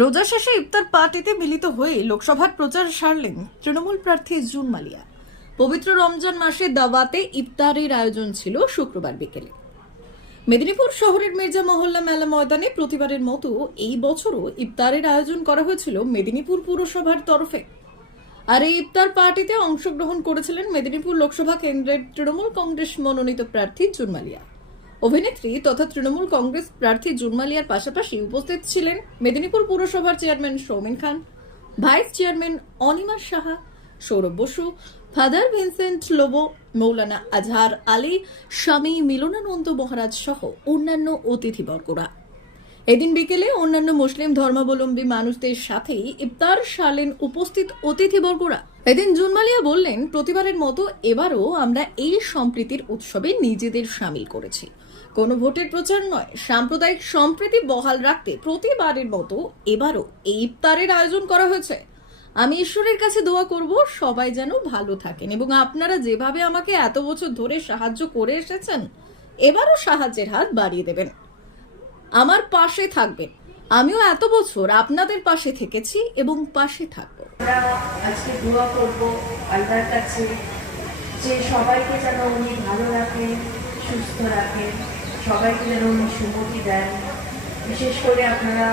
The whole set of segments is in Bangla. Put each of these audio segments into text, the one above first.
রোজা শেষে ইফতার পার্টিতে মিলিত হয়ে লোকসভার প্রচার সারলেন তৃণমূল প্রার্থী জুন মালিয়া। পবিত্র রমজান মাসে দাওয়াতে ইফতারের আয়োজন ছিল শুক্রবার বিকেলে। মেদিনীপুর শহরের মির্জা মহল্লা মেলা ময়দানে প্রতিবারের মতো এই বছরও ইফতারের আয়োজন করা হয়েছিল মেদিনীপুর পুরসভার তরফে। আর এই ইফতার পার্টিতে অংশগ্রহণ করেছিলেন মেদিনীপুর লোকসভা কেন্দ্রের তৃণমূল কংগ্রেস মনোনীত প্রার্থী জুন মালিয়া। অভিনেত্রী তথা তৃণমূল কংগ্রেস প্রার্থী জুন মালিয়ার পাশাপাশি উপস্থিত ছিলেন মেদিনীপুর পুরসভার chairman Soumen Khan, vice chairman Anima Saha, Sourav Basu, father Vincent Lobo, Maulana Azhar Ali, Swami Milanananda মহারাজ সহ অন্যান্য অতিথিবর্গরা। এদিন বিকেলে অন্যান্য মুসলিম ধর্মাবলম্বী মানুষদের সাথেই ইফতার সারলেন উপস্থিত অতিথিবর্গরা। এদিন জুন মালিয়া বললেন, প্রতিবারের মতো এবারও আমরা এই সম্প্রীতির উৎসবে নিজেদের সামিল করেছি। কোনো ভোটের প্রচার নয়, সাম্প্রদায়িক সম্প্রীতি বহাল রাখতে প্রতিবারের মতো এবারও এই ইফতারের আয়োজন করা হয়েছে। আমি ঈশ্বরের কাছে দোয়া করব সবাই যেন ভালো থাকেন এবং আপনারা যেভাবে আমাকে এত বছর ধরে সাহায্য করে এসেছেন এবারও সাহায্যের হাত বাড়িয়ে দেবেন, আমার পাশে থাকবেন। আমিও এত বছর আপনাদের পাশে থেকেছি এবং পাশে থাকবো। আজকে দোয়া করব আল্লাহর কাছে যে সবাইকে যেন উনি ভালো রাখেন, সুস্থ রাখেন, সবাইকে যেন উনি সুমতি দেন। বিশেষ করে আপনারা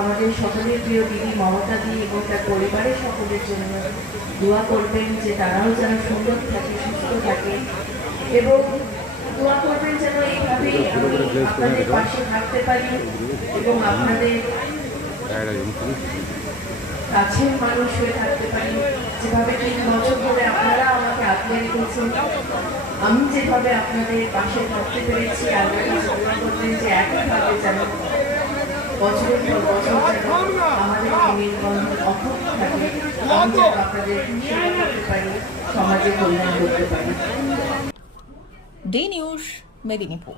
আমাদের সকলের প্রিয় দিদি মমতা দি এবং তার পরিবারের সকলের জন্য দোয়া করবেন যে তারাও যেন সুন্দর থাকে, সুস্থ থাকে এবং দোয়া করবেন যেন এইভাবেই আমি আপনাদের পাশে থাকতে পারি এবং আপনাদের কাছের মানুষ হয়ে থাকতে পারি। যেভাবে 3 বছর ধরে আপনারা আমাকে আগলে রেখেছেন, আমি যেভাবে আপনাদের পাশে থাকতে পেরেছি, আল্লাহ দোয়া করবেন যে একইভাবে যেন বছরের পর বছর যেন আমাদের মেলবন্ধন অক্ষুণ্ণ থাকে, আমি যেন আপনাদের সেবা করতে পারি, সমাজে কল্যাণ করতে পারি। D news, Medinipur.